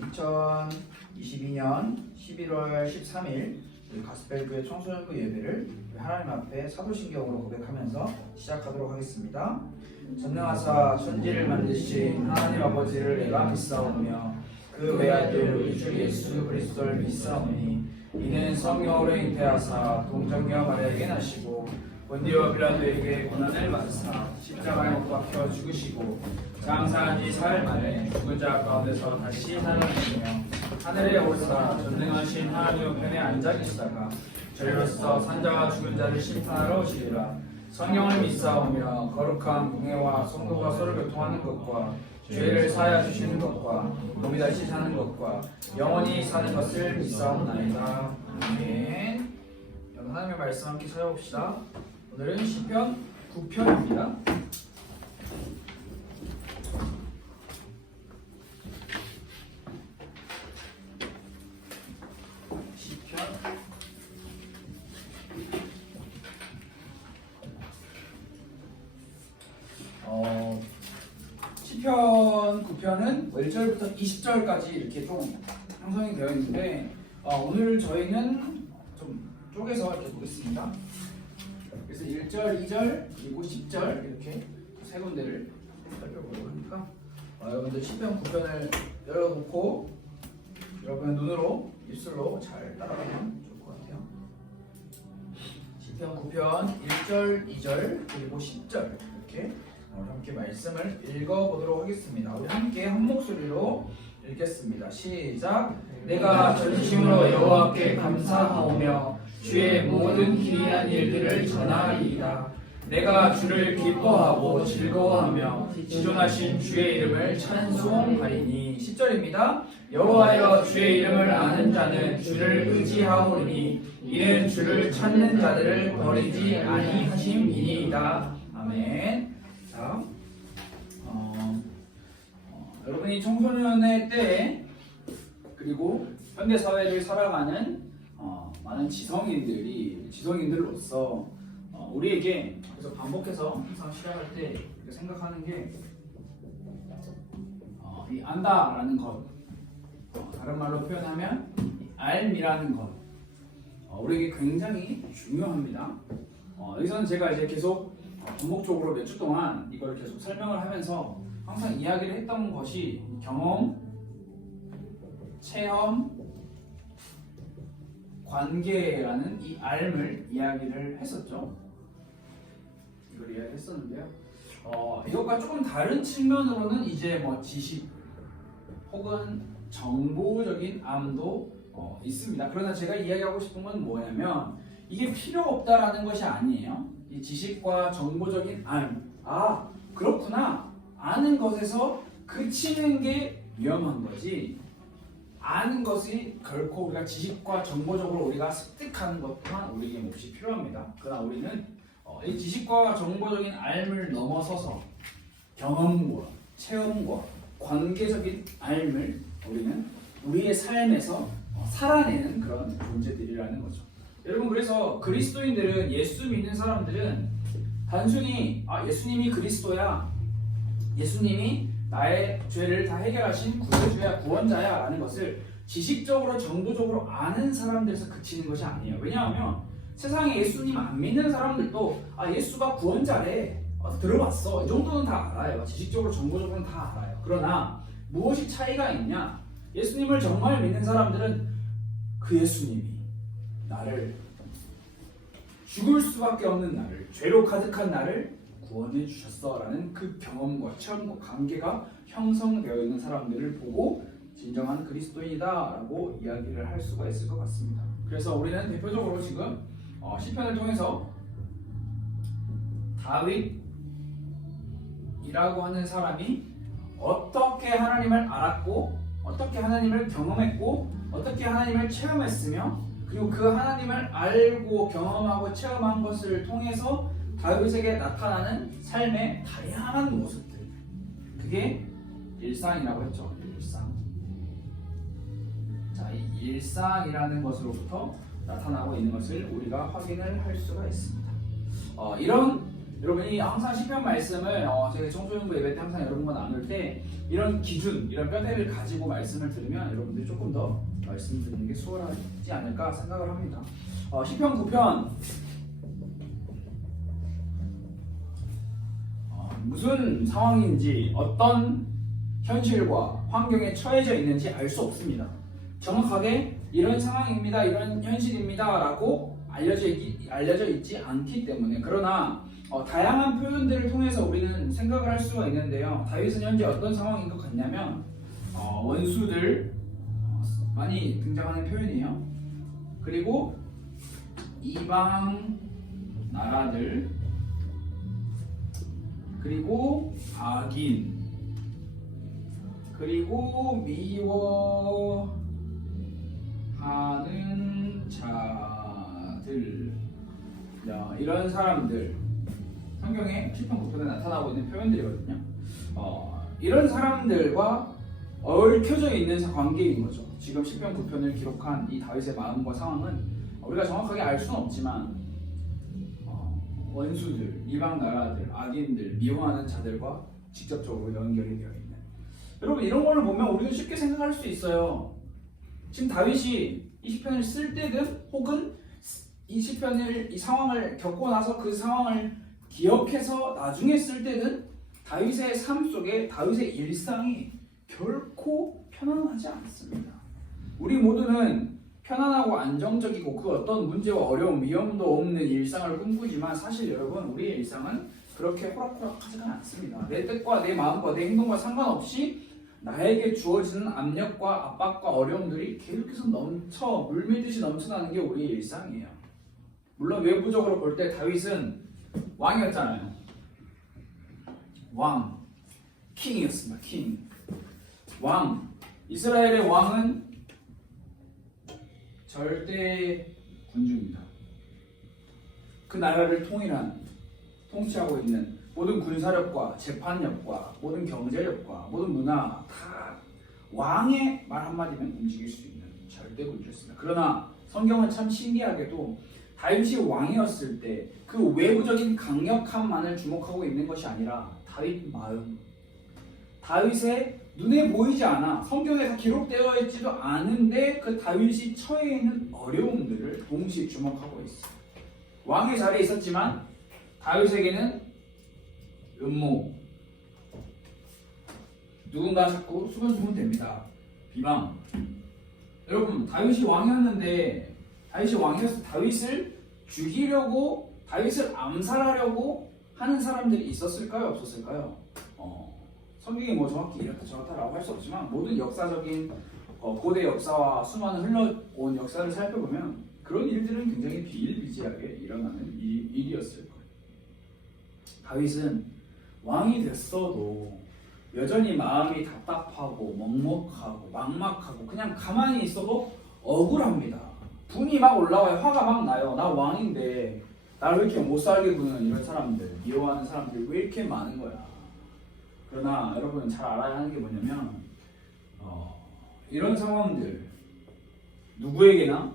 2022년 11월 13일 가스펠교회 청소년부 예배를 하나님 앞에 사도신경으로 고백하면서 시작하도록 하겠습니다. 전능하사 천지를 만드신 하나님 아버지를 내가 믿사오며 그 외아들 우리 주 예수 그리스도를 믿사오니 이는 성령으로 잉태하사 동정녀 마리아에게 나시고 본디오 빌라도에게 고난을 받으사 십자가에 못 박혀 죽으시고 장사한 지 사흘 만에 죽은 자 가운데서 다시 살아나시며 하늘에 오르사 전능하신 하나님 편에 앉아 계시다가 저리로서 산자와 죽은 자를 심판하러 오시리라. 성령을 믿사오며 거룩한 공회와 성도가 서로 교통하는 것과 죄를 사하여 주시는 것과 몸이 다시 사는 것과 영원히 사는 것을 믿사옵나이다. 아멘. 여러분 하나님의 말씀 함께 찾아봅시다. 오늘은 시편 9편입니다. 시편 9편은 1절부터 20절까지 이렇게 좀 형성이 되어 있는데 오늘 저희는 좀 쪼개서 이렇게 보겠습니다. 그래서 1절, 2절, 그리고 10절 이렇게 세 군데를 살펴보려고 하니까 여러분들 시편 9편을 열어놓고 여러분의 눈으로 입술로 잘 따라가면 좋을 것 같아요. 시편 9편 1절, 2절, 그리고 10절 이렇게 함께 말씀을 읽어보도록 하겠습니다. 우리 함께 한 목소리로 읽겠습니다. 시작. 내가 전심으로 여호와께 감사하오며 주의 모든 기이한 일들을 전하리이다. 내가 주를 기뻐하고 즐거워하며 지존하신 주의 이름을 찬송하리니. 10절입니다. 여호와여 주의 이름을 아는 자는 주를 의지하오리니 이는 주를 찾는 자들을 버리지 아니하심이니이다. 아멘. 자, 여러분이 청소년의 때에 그리고 현대 사회를 살아가는 많은 지성인들로서 우리에게 그래서 반복해서 항상 시작할 때 이렇게 생각하는 게 이 안다라는 것, 다른 말로 표현하면 알미라는 것, 우리에게 굉장히 중요합니다. 여기서는 제가 이제 계속 반복적으로 몇 주 동안 이걸 계속 설명을 하면서 항상 이야기를 했던 것이 경험, 체험, 관계라는 이 알을 이야기를 했었죠. 이걸 이야기했었는데요. 이것과 조금 다른 측면으로는 이제 뭐 지식 혹은 정보적인 암도 있습니다. 그러나 제가 이야기하고 싶은 건 뭐냐면 이게 필요 없다라는 것이 아니에요. 이 지식과 정보적인 알, 그렇구나, 아는 것에서 그치는 게 위험한 거지, 아는 것이 결코 우리가 지식과 정보적으로 우리가 습득하는 것 또한 우리에게 몹시 필요합니다. 그러나 우리는 이 지식과 정보적인 알을 넘어서서 경험과 체험과 관계적인 알을 우리는 우리의 삶에서 살아내는 그런 존재들이라는 거죠. 여러분, 그래서 그리스도인들은, 예수 믿는 사람들은 단순히 예수님이 그리스도야, 예수님이 나의 죄를 다 해결하신 구세주야, 구원자야 라는 것을 지식적으로 정보적으로 아는 사람들에서 그치는 것이 아니에요. 왜냐하면 세상에 예수님 안 믿는 사람들도 예수가 구원자래, 들어봤어, 이 정도는 다 알아요. 지식적으로 정보적으로는 다 알아요. 그러나 무엇이 차이가 있냐, 예수님을 정말 믿는 사람들은 그 예수님이 나를, 죽을 수밖에 없는 나를, 죄로 가득한 나를 구원해 주셨어 라는 그 경험과 체험과 관계가 형성되어 있는 사람들을 보고 진정한 그리스도인이다 라고 이야기를 할 수가 있을 것 같습니다. 그래서 우리는 대표적으로 지금 시편을 통해서 다윗이라고 하는 사람이 어떻게 하나님을 알았고, 어떻게 하나님을 경험했고, 어떻게 하나님을 체험했으며, 그리고 그 하나님을 알고 경험하고 체험한 것을 통해서 다윗에게 나타나는 삶의 다양한 모습들, 그게 일상이라고 했죠. 일상. 자, 이 일상이라는 것으로부터 나타나고 있는 것을 우리가 확인을 할 수가 있습니다. 이런 여러분이 항상 시편 말씀을 제가 청소년부 예배 때 항상 여러분과 나눌 때 이런 기준, 이런 뼈대를 가지고 말씀을 들으면 여러분들이 조금 더 말씀 듣는 게 수월하지 않을까 생각을 합니다. 시편 9편 무슨 상황인지 어떤 현실과 환경에 처해져 있는지 알 수 없습니다. 정확하게 이런 상황입니다, 이런 현실입니다 라고 알려져 있지 않기 때문에 그러나 다양한 표현들을 통해서 우리는 생각을 할 수가 있는데요. 다윗은 현재 어떤 상황인 것 같냐면 원수들 많이 등장하는 표현이에요. 그리고 이방 나라들, 그리고 악인, 그리고 미워하는 자들, 이런 사람들, 성경에 시편 9편에 나타나고 있는 표현들이거든요. 이런 사람들과 얽혀져 있는 관계인 거죠. 지금 시편 9편을 기록한 이 다윗의 마음과 상황은 우리가 정확하게 알 수는 없지만 원수들, 이방 나라들, 악인들, 미워하는 자들과 직접적으로 연결이 되어 있는. 여러분 이런 거를 보면 우리도 쉽게 생각할 수 있어요. 지금 다윗이 이 시편을 쓸 때든 혹은 이 시편을, 이 상황을 겪고 나서 그 상황을 기억해서 나중에 쓸 때는 다윗의 삶 속에 다윗의 일상이 결코 편안하지 않습니다. 우리 모두는 편안하고 안정적이고 그 어떤 문제와 어려움, 위험도 없는 일상을 꿈꾸지만 사실 여러분 우리의 일상은 그렇게 호락호락하지가 않습니다. 내 뜻과 내 마음과 내 행동과 상관없이 나에게 주어지는 압력과 압박과 어려움들이 계속해서 물밀듯이 넘쳐나는 게 우리의 일상이에요. 물론 외부적으로 볼 때 다윗은 왕이었잖아요. 왕, 킹이었습니다. 킹, 왕. 이스라엘의 왕은 절대 군주입니다. 그 나라를 통치하고 있는 모든 군사력과 재판력과 모든 경제력과 모든 문화 다 왕의 말 한마디면 움직일 수 있는 절대 군주였습니다. 그러나 성경은 참 신기하게도 다윗이 왕이었을 때 그 외부적인 강력함만을 주목하고 있는 것이 아니라 다윗 마음, 다윗의 눈에 보이지 않아 성경에서 기록되어 있지도 않은데 그 다윗이 처해 있는 어려움들을 동시에 주목하고 있어요. 왕의 자리에 있었지만 다윗에게는 음모, 누군가 자꾸 수근수근 됩니다. 비방. 여러분 다윗이 왕이었는데 다윗을 죽이려고, 다윗을 암살하려고 하는 사람들이 있었을까요? 없었을까요? 성경이 뭐 정확히 이렇다 저렇다라고 할 수 없지만 모든 역사적인 고대 역사와 수많은 흘러온 역사를 살펴보면 그런 일들은 굉장히 비일비재하게 일어나는 일이었을 거예요. 다윗은 왕이 됐어도 여전히 마음이 답답하고 먹먹하고 막막하고 그냥 가만히 있어도 억울합니다. 분이 막 올라와요. 화가 막 나요. 나 왕인데 나를 왜 이렇게 못살게 구는 이런 사람들, 미워하는 사람들이 왜 이렇게 많은 거야. 그러나 여러분 잘 알아야 하는 게 뭐냐면 이런 상황들 누구에게나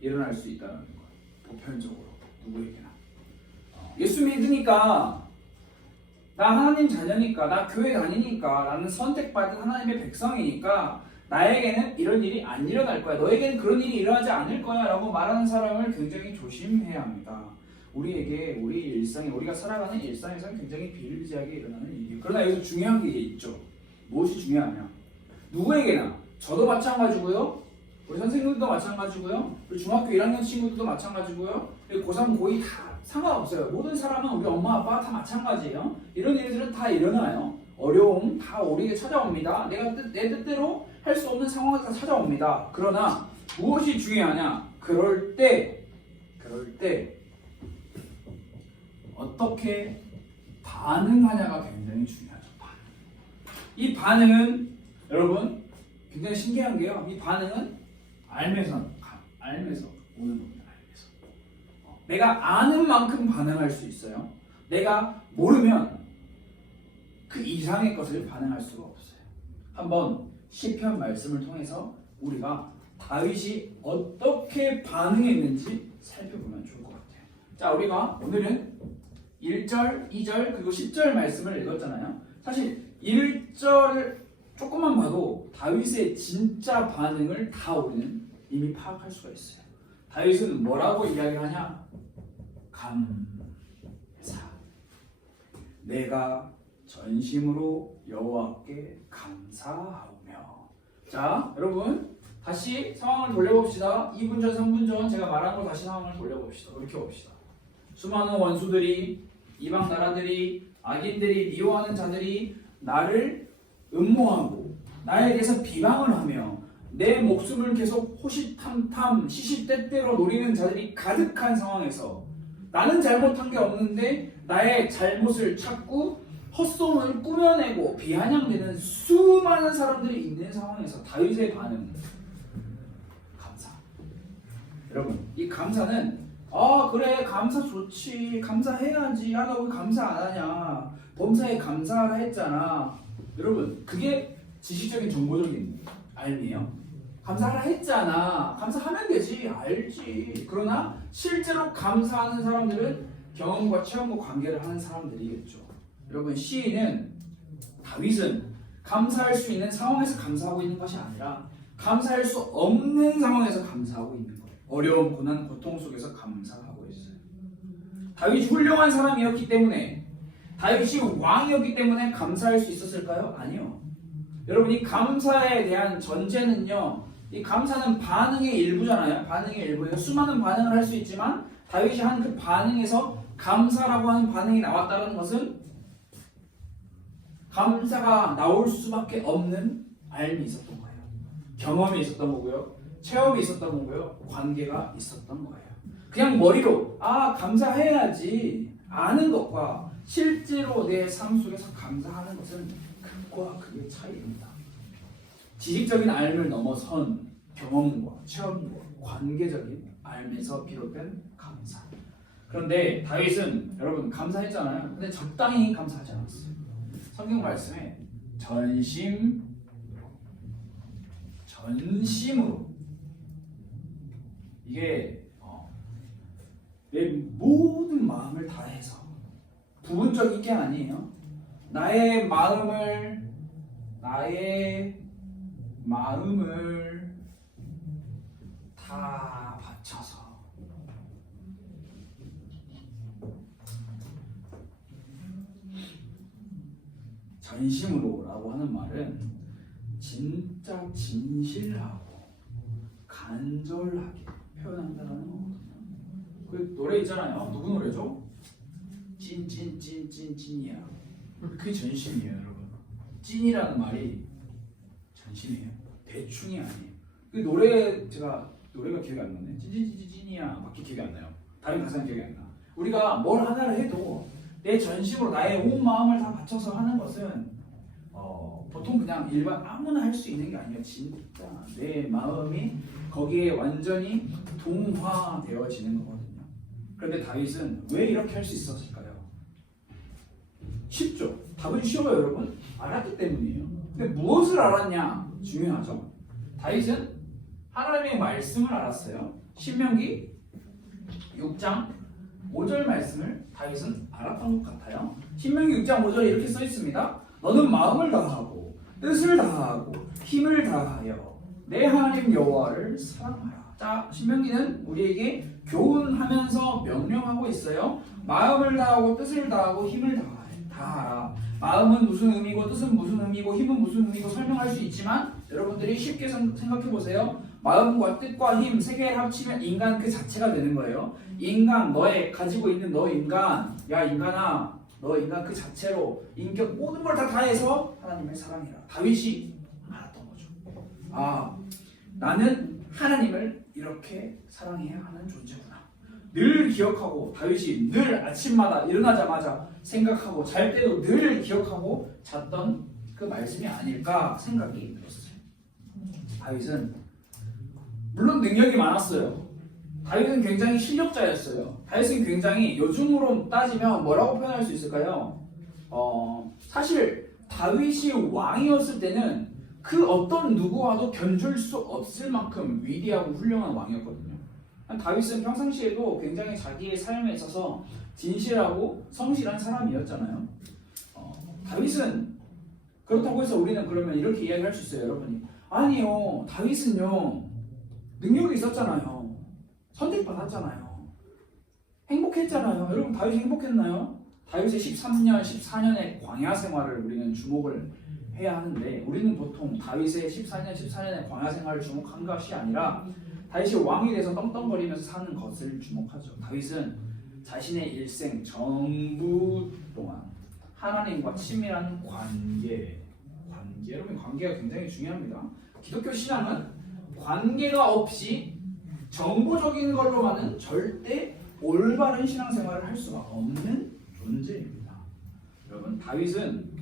일어날 수 있다는 거예요. 보편적으로 누구에게나. 예수 믿으니까, 나 하나님 자녀니까, 나 교회 다니니까, 나는 선택받은 하나님의 백성이니까 나에게는 이런 일이 안 일어날 거야, 너에게는 그런 일이 일어나지 않을 거야 라고 말하는 사람을 굉장히 조심해야 합니다. 우리에게 우리 일상에, 우리가 살아가는 일상에서는 굉장히 비일비재하게 일어나는 일이에요. 그러나 여기서 중요한 게 있죠. 무엇이 중요하냐, 누구에게나, 저도 마찬가지고요, 우리 선생님들도 마찬가지고요, 우리 중학교 1학년 친구들도 마찬가지고요, 고3, 고2 다 상관없어요. 모든 사람은 우리 엄마 아빠 다 마찬가지예요. 이런 일들은 다 일어나요. 어려움 다 우리에게 찾아옵니다. 내 뜻대로 할 수 없는 상황에서 다 찾아옵니다. 그러나 무엇이 중요하냐, 그럴 때 어떻게 반응하냐가 굉장히 중요하죠. 이 반응은 여러분 굉장히 신기한 게요, 이 반응은 알면서 오는 겁니다. 알면서. 내가 아는 만큼 반응할 수 있어요. 내가 모르면 그 이상의 것을 반응할 수가 없어요. 한번 시편 말씀을 통해서 우리가 다윗이 어떻게 반응했는지 살펴보면 좋을 것 같아요. 자, 우리가 오늘은 1절, 2절 그리고 10절 말씀을 읽었잖아요. 사실 1절을 조금만 봐도 다윗의 진짜 반응을 다 우리는 이미 파악할 수가 있어요. 다윗은 뭐라고 이야기를 하냐? 감사. 내가 전심으로 여호와께 감사하오며. 자, 여러분 다시 상황을 돌려봅시다. 2분 전, 3분 전 제가 말한 거 다시 상황을 돌려봅시다. 돌이켜봅시다. 수많은 원수들이, 이방 나라들이, 악인들이, 미워하는 자들이 나를 음모하고 나에 대해서 비방을 하며 내 목숨을 계속 호시탐탐 시시때때로 노리는 자들이 가득한 상황에서 나는 잘못한 게 없는데 나의 잘못을 찾고 헛소문을 꾸며내고 비아냥대는 수많은 사람들이 있는 상황에서 다윗의 반응, 감사. 여러분, 이 감사는 그래 감사 좋지, 감사해야지, 야 나 왜 감사 안 하냐, 범사에 감사하라 했잖아. 여러분, 그게 지식적인 정보적인 알미예요. 감사하라 했잖아, 감사하면 되지, 알지. 그러나 실제로 감사하는 사람들은 경험과 체험과 관계를 하는 사람들이겠죠. 여러분, 시인은, 다윗은 감사할 수 있는 상황에서 감사하고 있는 것이 아니라 감사할 수 없는 상황에서 감사하고 있는 거예요. 어려움, 고난, 고통 속에서 감사하고 있어요. 다윗이 훌륭한 사람이었기 때문에, 다윗이 왕이었기 때문에 감사할 수 있었을까요? 아니요. 여러분, 이 감사에 대한 전제는요, 이 감사는 반응의 일부잖아요. 반응의 일부예요. 수많은 반응을 할 수 있지만 다윗이 한 그 반응에서 감사라고 하는 반응이 나왔다는 것은 감사가 나올 수밖에 없는 알미 있었던 거예요. 경험이 있었던 거고요. 체험이 있었던 거고요. 관계가 있었던 거예요. 그냥 머리로 감사해야지 아는 것과 실제로 내 삶 속에서 감사하는 것은 극과 극의 차이입니다. 지식적인 알을 넘어선 경험과 체험과 관계적인 알에서 비롯된 감사. 그런데 다윗은 여러분 감사했잖아요. 근데 적당히 감사하지 않았어요. 성경 말씀에 전심으로 이게 내 모든 마음을 다해서 부분적인 게 아니에요. 나의 마음을 다 바쳐서 전심으로라고 하는 말은 진짜 진실하고 간절하게 표현한다는 거거든요. 그 노래 있잖아요. 누구 노래죠? 찐이야. 그게 전심이에요, 여러분. 찐이라는 말이 전심이에요. 대충이 아니에요. 그 노래가 기억이 안 나네. 찐이야 밖에 기억이 안 나요. 다른 가사는 기억이 안 나. 우리가 뭘 하나를 해도 내 전심으로 나의 온 마음을 다 바쳐서 하는 것은 보통 그냥 일반 아무나 할 수 있는 게 아니에요. 진짜 내 마음이 거기에 완전히 동화되어지는 거거든요. 그런데 다윗은 왜 이렇게 할 수 있었을까요? 쉽죠. 답은 쉬워요, 여러분. 알았기 때문이에요. 근데 무엇을 알았냐 중요하죠. 다윗은 하나님의 말씀을 알았어요. 신명기 6장 5절 말씀을 다윗은 알았던 것 같아요. 신명기 6장 5절에 이렇게 써 있습니다. 너는 마음을 다하고 뜻을 다하고 힘을 다하여 내 하나님 여호와를 사랑하라. 자, 신명기는 우리에게 교훈하면서 명령하고 있어요. 마음을 다하고 뜻을 다하고 힘을 다하라. 마음은 무슨 의미고 뜻은 무슨 의미고 힘은 무슨 의미고 설명할 수 있지만 여러분들이 쉽게 생각해 보세요. 마음과 뜻과 힘 세 개를 합치면 인간 그 자체가 되는 거예요. 인간, 가지고 있는 너 인간, 야 인간아, 너 인간 그 자체로 인격 모든 걸 다 다해서 하나님을 사랑해라. 다윗이 알았던 거죠. 나는 하나님을 이렇게 사랑해야 하는 존재구나. 늘 기억하고, 다윗이 늘 아침마다 일어나자마자 생각하고 잘 때도 늘 기억하고 잤던 그 말씀이 아닐까 생각이 들었어요. 다윗은 물론 능력이 많았어요. 다윗은 굉장히 실력자였어요. 다윗은 굉장히 요즘으로 따지면 뭐라고 표현할 수 있을까요? 사실 다윗이 왕이었을 때는 그 어떤 누구와도 견줄 수 없을 만큼 위대하고 훌륭한 왕이었거든요. 다윗은 평상시에도 굉장히 자기의 삶에 있어서 진실하고 성실한 사람이었잖아요. 다윗은 그렇다고 해서 우리는 그러면 이렇게 이야기할 수 있어요, 여러분이. 아니요, 다윗은요 능력이 있었잖아요. 선택받았잖아요. 행복했잖아요. 여러분 다윗이 행복했나요? 다윗의 13년, 14년의 광야 생활을 우리는 주목을 해야 하는데 우리는 보통 다윗의 14년의 광야 생활을 주목한 것이 아니라 다윗이 왕이 돼서 떵떵거리면서 사는 것을 주목하죠. 다윗은 자신의 일생 전부 동안 하나님과 친밀한 관계, 여러분 관계가 굉장히 중요합니다. 기독교 신앙은 관계가 없이 정보적인 걸로만은 절대 올바른 신앙생활을 할 수가 없는 존재입니다. 여러분 다윗은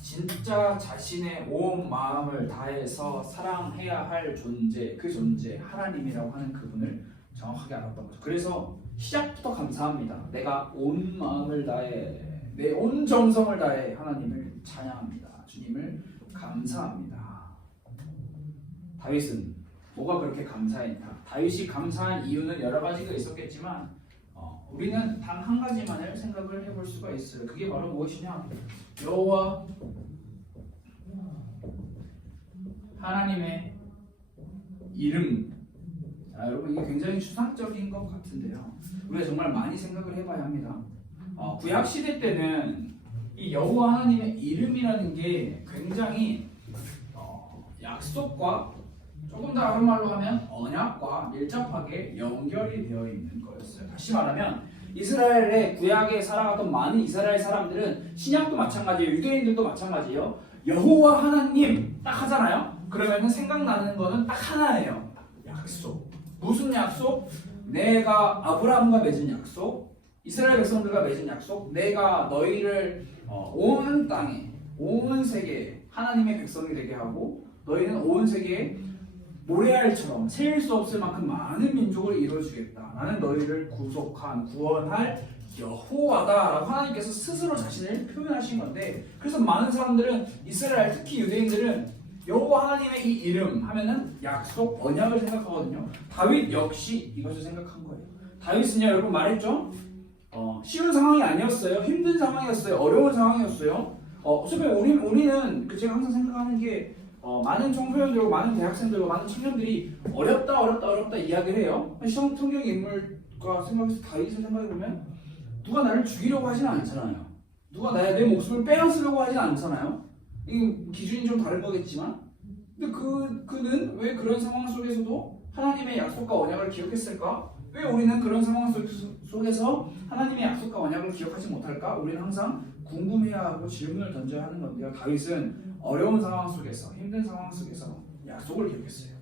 진짜 자신의 온 마음을 다해서 사랑해야 할 존재, 그 존재 하나님이라고 하는 그분을 정확하게 알았던 거죠. 그래서 시작부터 감사합니다. 내가 온 마음을 다해, 내 온 정성을 다해 하나님을 찬양합니다. 주님을 감사합니다. 다윗은 뭐가 그렇게 감사했나? 다윗이 감사한 이유는 여러 가지가 있었겠지만 우리는 단 한 가지만을 생각을 해볼 수가 있어요. 그게 바로 무엇이냐? 여호와 하나님의 이름. 자, 여러분 이게 굉장히 추상적인 것 같은데요. 우리가 정말 많이 생각을 해봐야 합니다. 구약 시대 때는 이 여호와 하나님의 이름이라는 게 굉장히 약속과 조금 더 다른 말로 하면 언약과 밀접하게 연결이 되어 있는 거였어요. 다시 말하면 이스라엘의 구약에 살아갔던 많은 이스라엘 사람들은 신약도 마찬가지예요. 유대인들도 마찬가지예요. 여호와 하나님 딱 하잖아요. 그러면 생각나는 거는 딱 하나예요. 약속. 무슨 약속? 내가 아브라함과 맺은 약속, 이스라엘 백성들과 맺은 약속, 내가 너희를 온 땅에, 온 세계에 하나님의 백성이 되게 하고 너희는 온 세계에 모래알처럼 세일 수 없을 만큼 많은 민족을 이루어주겠다. 나는 너희를 구원할 여호와다라고 하나님께서 스스로 자신을 표현하신 건데, 그래서 많은 사람들은 이스라엘, 특히 유대인들은 여호와 하나님의 이 이름 하면은 약속, 언약을 생각하거든요. 다윗 역시 이것을 생각한 거예요. 다윗은요, 여러분 말했죠? 쉬운 상황이 아니었어요. 힘든 상황이었어요. 어려운 상황이었어요. 어차피 우리는 제가 항상 생각하는 게 많은 청소년들과 많은 대학생들과 많은 청년들이 어렵다 이야기를 해요. 성경 인물과 생각해서 다윗을 생각해보면 누가 나를 죽이려고 하진 않잖아요. 누가 내 목숨을 빼앗으려고 하진 않잖아요. 이 기준이 좀 다른 거겠지만, 근데 그는 왜 그런 상황 속에서도 하나님의 약속과 언약을 기억했을까? 왜 우리는 그런 상황 속에서 하나님의 약속과 언약을 기억하지 못할까? 우리는 항상 궁금해야 하고 질문을 던져야 하는 건데요. 다윗은 어려운 상황 속에서, 힘든 상황 속에서 약속을 기억했어요.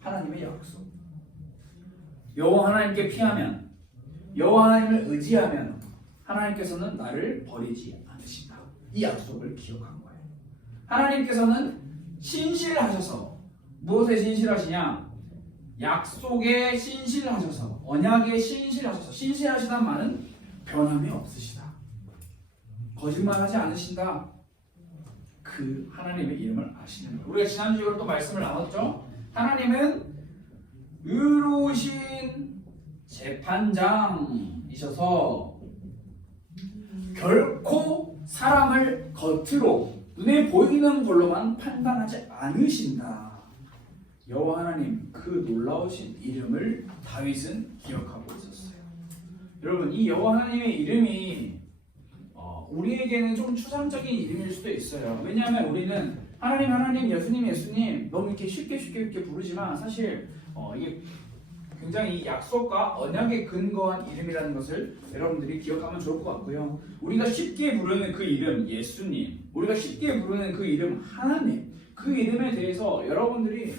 하나님의 약속. 여호와 하나님께 피하면, 여호와 하나님을 의지하면 하나님께서는 나를 버리지 않으신다. 이 약속을 기억한 거예요. 하나님께서는 신실하셔서, 무엇에 신실하시냐? 약속에 신실하셔서, 언약에 신실하셔서, 신실하시다는 말은 변함이 없으시다, 거짓말하지 않으신다. 그 하나님의 이름을 아시는 거예요. 우리가 지난주에 또 말씀을 나눴죠. 하나님은 의로우신 재판장이셔서 결코 사람을 겉으로 눈에 보이는 걸로만 판단하지 않으신다. 여호와 하나님, 그 놀라우신 이름을 다윗은 기억하고 있었어요. 여러분, 이 여호와 하나님의 이름이 우리에게는 좀 추상적인 이름일 수도 있어요. 왜냐하면 우리는 하나님, 예수님 너무 이렇게 쉽게 부르지만 사실 이게 굉장히 약속과 언약에 근거한 이름이라는 것을 여러분들이 기억하면 좋을 것 같고요. 우리가 쉽게 부르는 그 이름 예수님, 우리가 쉽게 부르는 그 이름 하나님, 그 이름에 대해서 여러분들이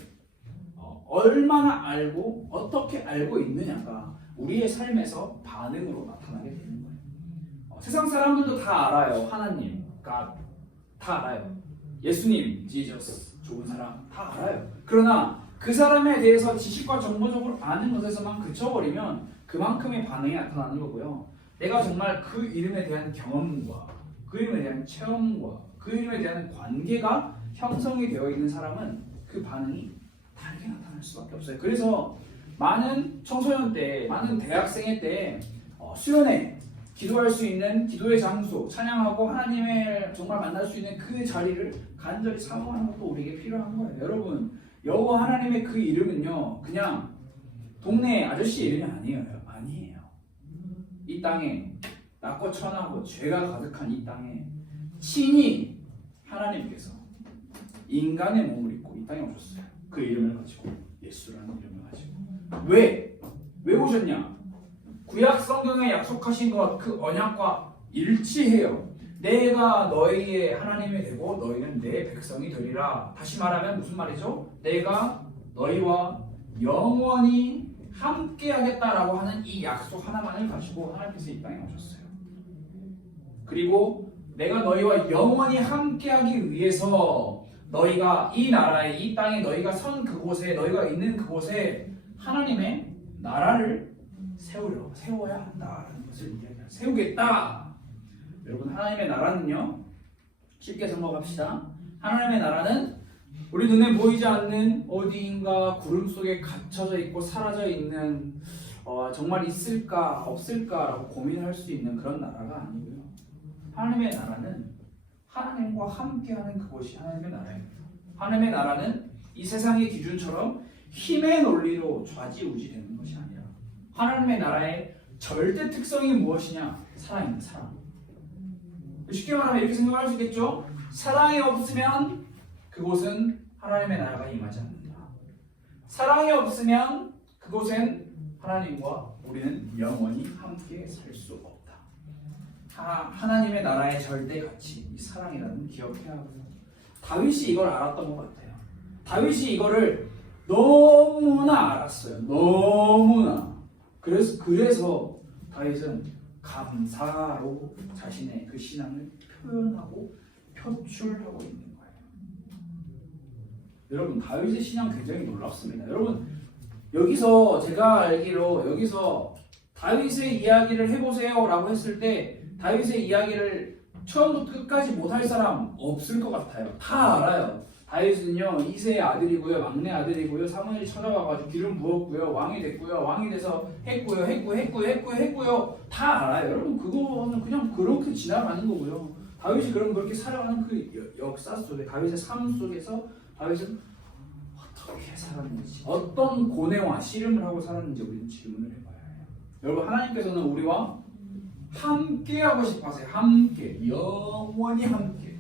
얼마나 알고 어떻게 알고 있느냐가 우리의 삶에서 반응으로 나타나게 되는 거예요. 세상 사람들도 다 알아요. 하나님, 다 알아요. 예수님, 지저스, 좋은 사람 다 알아요. 그러나 그 사람에 대해서 지식과 정보적으로 아는 것에서만 그쳐버리면 그만큼의 반응이 나타나는 거고요. 내가 정말 그 이름에 대한 경험과 그 이름에 대한 체험과 그 이름에 대한 관계가 형성이 되어 있는 사람은 그 반응이 다르게 나타날 수밖에 없어요. 그래서 많은 청소년 때, 많은 대학생의 때 수련회, 기도할 수 있는 기도의 장소, 찬양하고 하나님을 정말 만날 수 있는 그 자리를 간절히 사모하는 것도 우리에게 필요한 거예요. 여러분, 여호와 하나님의 그 이름은요, 그냥 동네 아저씨 이름이 아니에요. 이 땅에 낙고 천하고 죄가 가득한 이 땅에 친히 하나님께서 인간의 몸을 입고 이 땅에 오셨어요. 그 이름을 가지고, 예수라는 이름을 가지고. 왜 오셨냐? 구약 성경에 약속하신 것, 그 언약과 일치해요. 내가 너희의 하나님이 되고 너희는 내 백성이 되리라. 다시 말하면 무슨 말이죠? 내가 너희와 영원히 함께 하겠다라고 하는 이 약속 하나만을 가지고 하나님께서 이 땅에 오셨어요. 그리고 내가 너희와 영원히 함께 하기 위해서 너희가 이 나라에, 이 땅에 너희가 선 그곳에, 너희가 있는 그곳에 하나님의 나라를 세워야 한다라는 것을 이야기합니다. 세우겠다. 여러분, 하나님의 나라는요, 쉽게 생각합시다. 하나님의 나라는 우리 눈에 보이지 않는 어디인가 구름 속에 갇혀져 있고 사라져 있는 정말 있을까 없을까라고 고민할 수 있는 그런 나라가 아니고요. 하나님의 나라는 하나님과 함께하는 그곳이 하나님의 나라입니다. 하나님의 나라는 이 세상의 기준처럼 힘의 논리로 좌지우지되는 것이 아니라 하나님의 나라의 절대 특성이 무엇이냐? 사랑입니다. 사랑. 쉽게 말하면 이렇게 생각할 수 있겠죠? 사랑이 없으면 그곳은 하나님의 나라가 임하지 않는다. 사랑이 없으면 그곳엔 하나님과 우리는 영원히 함께 살 수 없다. 하나님의 나라의 절대 가치, 이 사랑이라는 기억해야 하고요. 다윗이 이걸 알았던 것 같아요. 다윗이 이거를 너무나 알았어요. 너무나. 그래서 다윗은 감사로 자신의 그 신앙을 표현하고 표출하고 있는 거예요. 여러분, 다윗의 신앙 굉장히 놀랍습니다. 여러분, 여기서 제가 알기로 여기서 다윗의 이야기를 해보세요 라고 했을 때 다윗의 이야기를 처음부터 끝까지 못할 사람 없을 것 같아요. 다 알아요. 다윗은요, 이새의 아들이고요, 막내 아들이고요, 사무엘이 찾아와가지고 기름 부었고요, 왕이 됐고요, 왕이 돼서 했고요, 다 알아요. 여러분, 그거는 그냥 그렇게 지나가는 거고요. 다윗이 그렇게 살아가는 그 역사 속에, 다윗의 삶 속에서 다윗은 어떻게 살았는지, 어떤 고뇌와 씨름을 하고 살았는지 우리는 질문을 해봐야 해요. 여러분, 하나님께서는 우리와 함께 하고 싶어 하세요. 함께, 영원히 함께.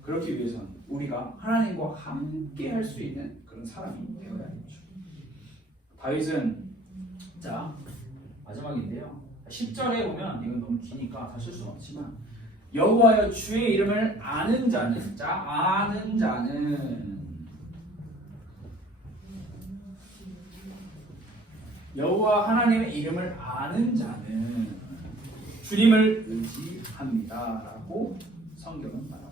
그렇기 위해서는 우리가 하나님과 함께 할 수 있는 그런 사람이 되어야 하죠. 다윗은, 자, 마지막인데요. 10절에 보면, 이건 너무 기니까 다 쓸 수는 없지만, 여호와여 주의 이름을 아는 자는, 자, 아는 자는, 여호와 하나님의 이름을 아는 자는 주님을 의지합니다 라고 성경은 말합니다.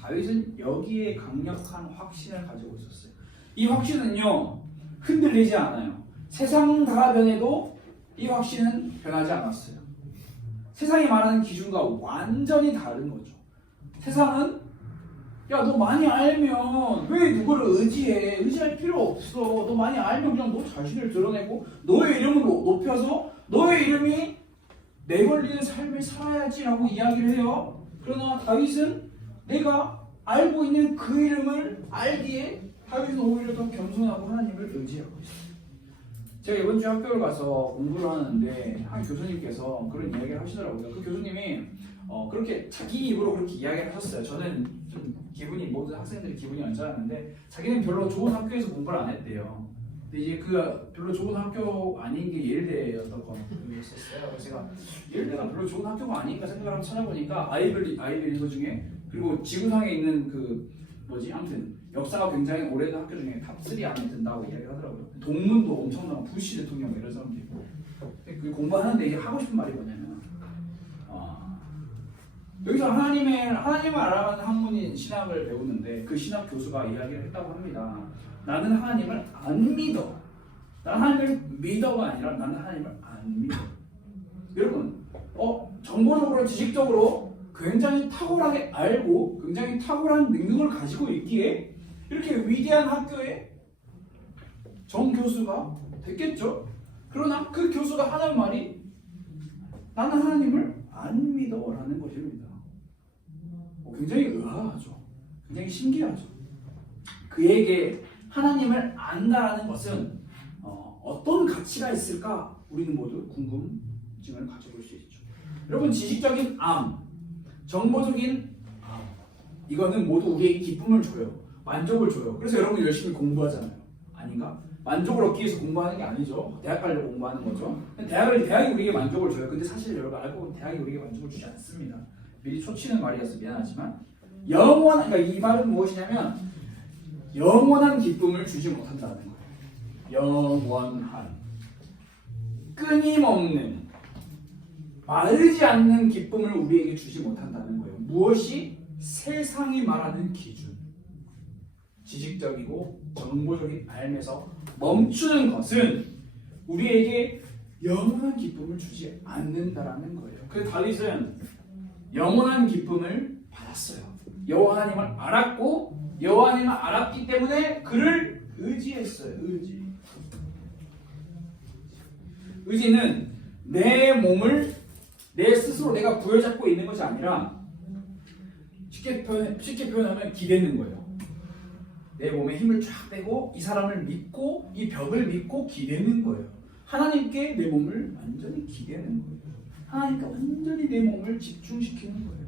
다윗은 여기에 강력한 확신을 가지고 있었어요. 이 확신은요, 흔들리지 않아요. 세상 다 변해도 이 확신은 변하지 않았어요. 세상이 말하는 기준과 완전히 다른 거죠. 세상은, 야, 너 많이 알면 왜 누구를 의지해? 의지할 필요 없어. 너 많이 알면 그냥 너 자신을 드러내고 너의 이름을 높여서 너의 이름이 내걸리는 삶을 살아야지라고 이야기를 해요. 그러나 다윗은 내가 알고 있는 그 이름을 알기에 다윗은 오히려 더 겸손하고 하나님을 의지하고 있어요. 제가 이번 주에 학교를 가서 공부를 하는데 한 교수님께서 그런 이야기를 하시더라고요. 그 교수님이 그렇게 자기 입으로 그렇게 이야기를 하셨어요. 저는 좀 기분이, 모든 학생들이 기분이 언짢았는데 자기는 별로 좋은 학교에서 공부를 안 했대요. 근데 이제 그 별로 좋은 학교 아닌 게 예일대였던 거였었어요. 그래서 제가 예일대가 별로 좋은 학교가 아닌가 생각을 한번 찾아보니까 아이비리그 중에, 그리고 지구상에 있는 아무튼 역사가 굉장히 오래된 학교 중에 탑3 안에 든다고 이야기를 하더라고요. 동문도 엄청난 부시 대통령 이런 사람도 있고. 그 공부하는데 이게 하고 싶은 말이 뭐냐면, 여기서 하나님을 알아가는 학문인 신학을 배우는데 그 신학 교수가 이야기를 했다고 합니다. 나는 하나님을 안 믿어. 나는 하나님을 믿어가 아니라 나는 하나님을 안 믿어. 여러분, 정보적으로, 지식적으로 굉장히 탁월하게 알고 굉장히 탁월한 능력을 가지고 있기에 이렇게 위대한 학교에 정 교수가 됐겠죠. 그러나 그 교수가 하는 말이 나는 하나님을 안 믿어라는 것입니다. 굉장히 의아하죠. 굉장히 신기하죠. 그에게 하나님을 안다라는 것은 어떤 가치가 있을까? 우리는 모두 궁금증을 가져볼 수 있죠. 여러분, 지식적인 암, 정보적인 암, 이거는 모두 우리에게 기쁨을 줘요. 만족을 줘요. 그래서 여러분 열심히 공부하잖아요. 아닌가? 만족을 얻기 위해서 공부하는 게 아니죠. 대학 가려고 공부하는 거죠. 대학이 우리에게 만족을 줘요. 근데 사실 여러분 알고 보면 대학이 우리에게 만족을 주지 않습니다. 미리 초치는 말이어서 미안하지만 그러니까 이 말은 무엇이냐면 영원한 기쁨을 주지 못한다는 거예요. 영원한, 끊임없는, 마르지 않는 기쁨을 우리에게 주지 못한다는 거예요. 무엇이 세상이 말하는 기준, 지식적이고 정보적인 삶에서 멈추는 것은 우리에게 영원한 기쁨을 주지 않는다라는 거예요. 그래서 다윗은 영원한 기쁨을 받았어요. 여호와 하나님을 알았고 여호와 하나님을 알았기 때문에 그를 의지했어요. 의지는 내 몸을 내 스스로 내가 부여잡고 있는 것이 아니라 쉽게 표현하면 기대는 거예요. 내 몸에 힘을 쫙 빼고 이 사람을 믿고 이 벽을 믿고 기대는 거예요. 하나님께 내 몸을 완전히 기대는 거예요. 하나님께 완전히 내 몸을 집중시키는 거예요.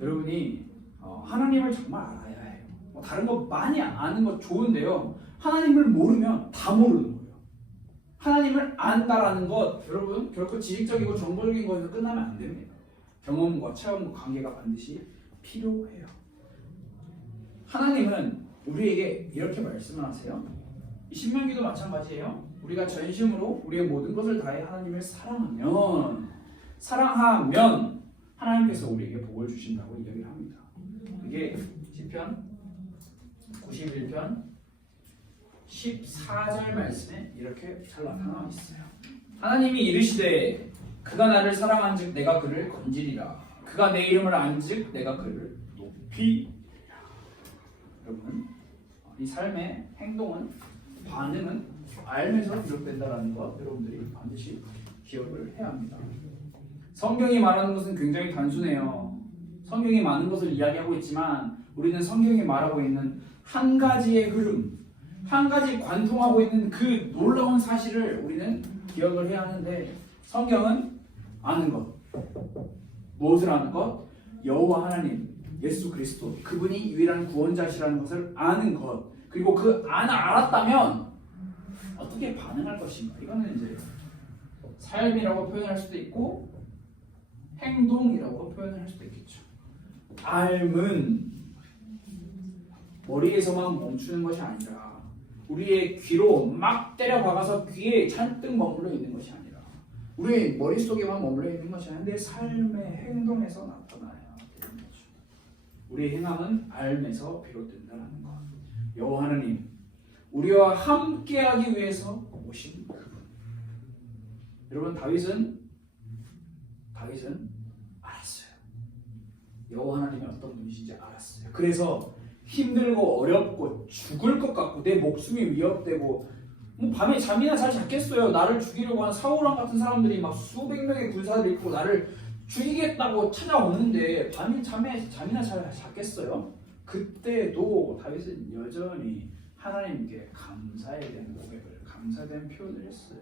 여러분이 하나님을 정말 알아야 해요. 다른 거 많이 아는 거 좋은데요. 하나님을 모르면 다 모르는 거예요. 하나님을 안다라는 것, 여러분 결코 지식적이고 정보적인 거에서 끝나면 안 됩니다. 경험과 체험과 관계가 반드시 필요해요. 하나님은 우리에게 이렇게 말씀을 하세요. 이 신명기도 마찬가지예요. 우리가 전심으로 우리의 모든 것을 다해 하나님을 사랑하면 하나님께서 우리에게 복을 주신다고 이야기를 합니다. 이게 시편 91편 14절 말씀에 이렇게 잘 나타나 있어요. 하나님이 이르시되 그가 나를 사랑한즉 내가 그를 건지리라. 그가 내 이름을 안즉 내가 그를 높이리라. 여러분, 이 삶의 행동은, 반응은 알면서 비롯된다라는 것 여러분들이 반드시 기억을 해야 합니다. 성경이 말하는 것은 굉장히 단순해요. 성경이 많은 것을 이야기하고 있지만 우리는 성경이 말하고 있는 한 가지의 흐름, 한 가지 관통하고 있는 그 놀라운 사실을 우리는 기억을 해야 하는데, 성경은 아는 것, 무엇을 아는 것? 여호와 하나님, 예수 그리스도, 그분이 유일한 구원자시라는 것을 아는 것, 그리고 그 알았다면 어떻게 반응할 것인가. 이거는 이제 삶이라고 표현할 수도 있고 행동이라고 표현을 할 수도 있겠죠. 삶은 머리에서만 멈추는 것이 아니라 우리의 귀로 막 때려 박아서 귀에 잔뜩 머물러 있는 것이 아니라 우리의 머릿속에만 머물러 있는 것이 아닌데 삶의 행동에서 나타나야 되는 거죠. 우리의 행함은 삶에서 비롯된다는 것. 여호와 하나님, 우리와 함께하기 위해서 오신 그분. 여러분, 다윗은 알았어요. 여호와 하나님이 어떤 분이신지 알았어요. 그래서 힘들고 어렵고 죽을 것 같고 내 목숨이 위협되고 밤에 잠이나 잘 잤겠어요. 나를 죽이려고 하는 사울왕 같은 사람들이 막 수백 명의 군사들이 있고 나를 죽이겠다고 찾아오는데 잠이나 잘 잤겠어요. 그때도 다윗은 여전히 하나님께 감사에 대한 고백을, 감사에 대한 표현을 했어요.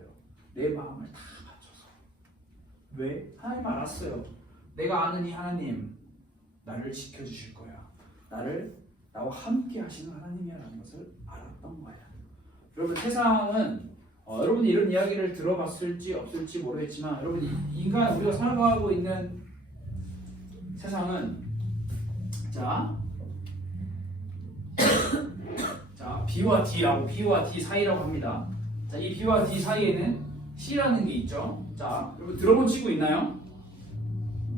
내 마음을 다 바쳐서. 왜? 하나님 알았어요. 내가 아는 이 하나님 나를 지켜주실 거야. 나와 함께 하시는 하나님이라는 것을 알았던 거예요. 여러분, 세상은 여러분이 이런 이야기를 들어봤을지 없을지 모르겠지만, 여러분, 인간, 우리가 살아가고 있는 세상은 자 B와 D라고, B와 D 사이라고 합니다. 자, 이 B와 D 사이에는 C라는 게 있죠. 자, 여러분 들어본 친구 있나요?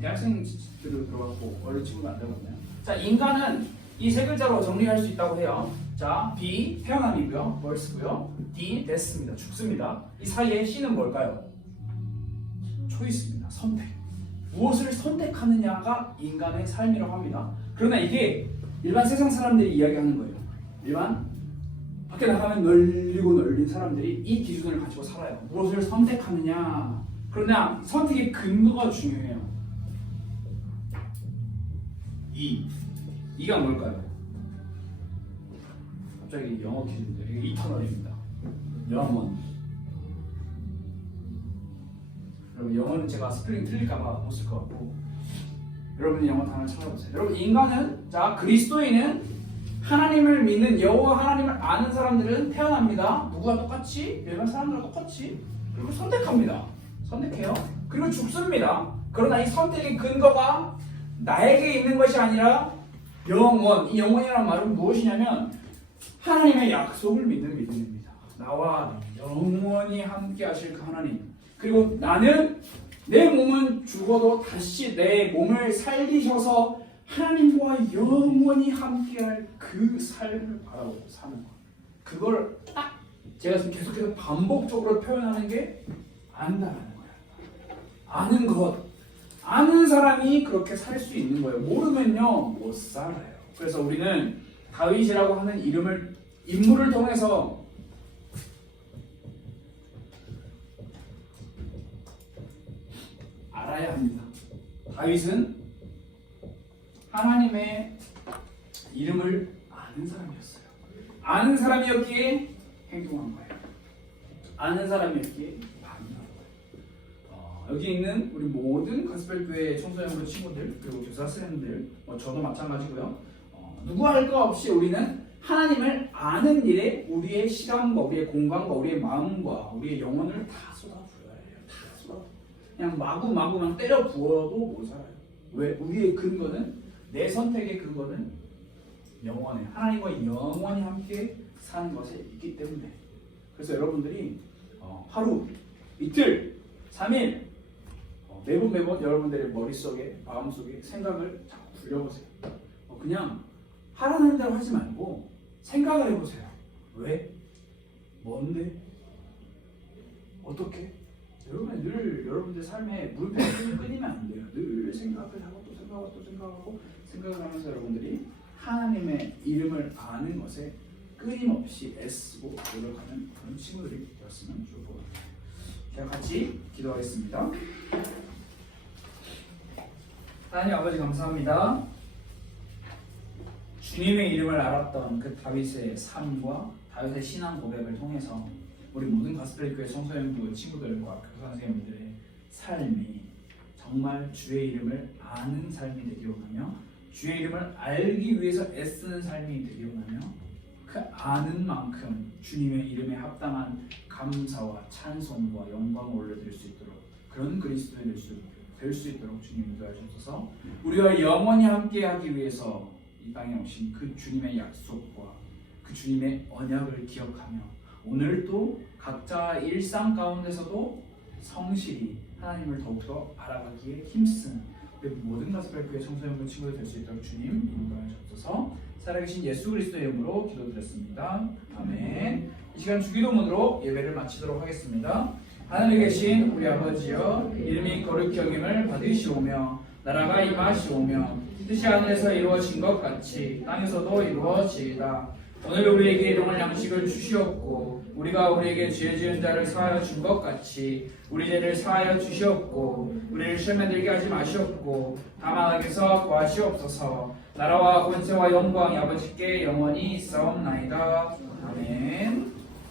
대학생들도 들어갔고 어린 친구도 안 들어봤나요? 자, 인간은 이 세 글자로 정리할 수 있다고 해요. 자, B 태어남이고요, birth고요. D death입니다, 죽습니다. 이 사이에 C는 뭘까요? 초이스입니다, 선택. 무엇을 선택하느냐가 인간의 삶이라고 합니다. 그러나 이게 일반 세상 사람들이 이야기하는 거예요. 일반 밖에 나가면 널리고 널린 사람들이 이 기준을 가지고 살아요. 무엇을 선택하느냐. 그러나 선택의 근거가 중요해요. 이가 뭘까요? 갑자기 영어 퀴즈인데 이게 이터널입니다. 영원. 여러분 영어는 제가 스펠링 틀릴까봐 못 쓸 것 같고 여러분이 영어 단어를 찾아보세요. 여러분 인간은 자 그리스도인은 하나님을 믿는 여호와 하나님을 아는 사람들은 태어납니다. 누구와 똑같이? 일반 사람들과 똑같이. 그리고 선택합니다. 선택해요. 그리고 죽습니다. 그러나 이 선택의 근거가 나에게 있는 것이 아니라 영원. 이 영원이라는 말은 무엇이냐면 하나님의 약속을 믿는 믿음입니다. 나와 영원히 함께 하실 그 하나님. 그리고 나는 내 몸은 죽어도 다시 내 몸을 살리셔서 하나님과 영원히 함께할 그 삶을 바라보고 사는 것. 그걸 딱 제가 지금 계속해서 반복적으로 표현하는 게 안다라는 거예요. 아는 것. 아는 사람이 그렇게 살 수 있는 거예요. 모르면요 못 살아요. 그래서 우리는 다윗이라고 하는 인물을 통해서 알아야 합니다. 다윗은 하나님의 이름을 아는 사람이었어요. 아는 사람이었기에 행동한 거예요. 아는 사람이었기에 반응한 거예요. 여기 있는 우리 모든 가스펠교회 청소년부 친구들 그리고 교사 선생님들 저도 마찬가지고요. 누구 할 거 없이 우리는 하나님을 아는 일에 우리의 시간과 우리의 공간과 우리의 마음과 우리의 영혼을 다 쏟아부어야 해요. 다 쏟아. 그냥 마구마구만 때려 부어도 못 살아요. 왜? 우리의 근거는 내 선택의 근거는 영원해. 하나님과 영원히 함께 사는 것에 있기 때문에. 그래서 여러분들이 하루, 이틀, 3일 매번 여러분들의 머릿속에 마음속에 생각을 자꾸 굴려보세요. 그냥 하라는 대로 하지 말고 생각을 해보세요. 왜? 뭔데? 어떻게? 여러분 늘 여러분들 삶에 물병이 끊이면 안 돼요. 늘 생각을 하고 또 생각하고 또 생각하고 생각을 하면서 여러분들이 하나님의 이름을 아는 것에 끊임없이 애쓰고 노력하는 그런 친구들이 되었으면 좋을 것 같아요. 자, 같이 기도하겠습니다. 하나님 아버지 감사합니다. 주님의 이름을 알았던 그 다윗의 삶과 다윗의 신앙 고백을 통해서 우리 모든 가스펠 교회 청소년부 친구들과 교사 선생님들의 삶이 정말 주의 이름을 아는 삶이 되기 원하며 주의 이름을 알기 위해서 애쓰는 삶이 되기 원하며 그 아는 만큼 주님의 이름에 합당한 감사와 찬송과 영광을 올려드릴 수 있도록 그런 그리스도인이 될 수 있도록 주님 인도해 주셔서 우리와 영원히 함께하기 위해서 이 땅에 오신 그 주님의 약속과 그 주님의 언약을 기억하며 오늘도 각자 일상 가운데서도 성실히 하나님을 더욱더 알아가기에 힘쓴 모든 가스펠교회 청소년부 친구들 될 수 있도록 주님 인도해 주셔서 살아계신 예수 그리스도의 이름으로 기도드렸습니다. 아멘. 이 시간 주기도문으로 예배를 마치도록 하겠습니다. 하늘에 계신 우리 아버지여 이름이 거룩히 여김을 받으시오며 나라가 임하시오며 뜻이 하늘에서 이루어진 것 같이 땅에서도 이루어지이다. 오늘 우리에게 일용할 양식을 주시옵고 우리가 우리에게 죄 지은 자를 사하여 준 것 같이 우리 죄를 사하여 주시옵고 우리를 시험에 들게 하지 마시옵고 다만 악에서 구하시옵소서. 나라와 권세와 영광이 아버지께 영원히 있사옵나이다. 아멘.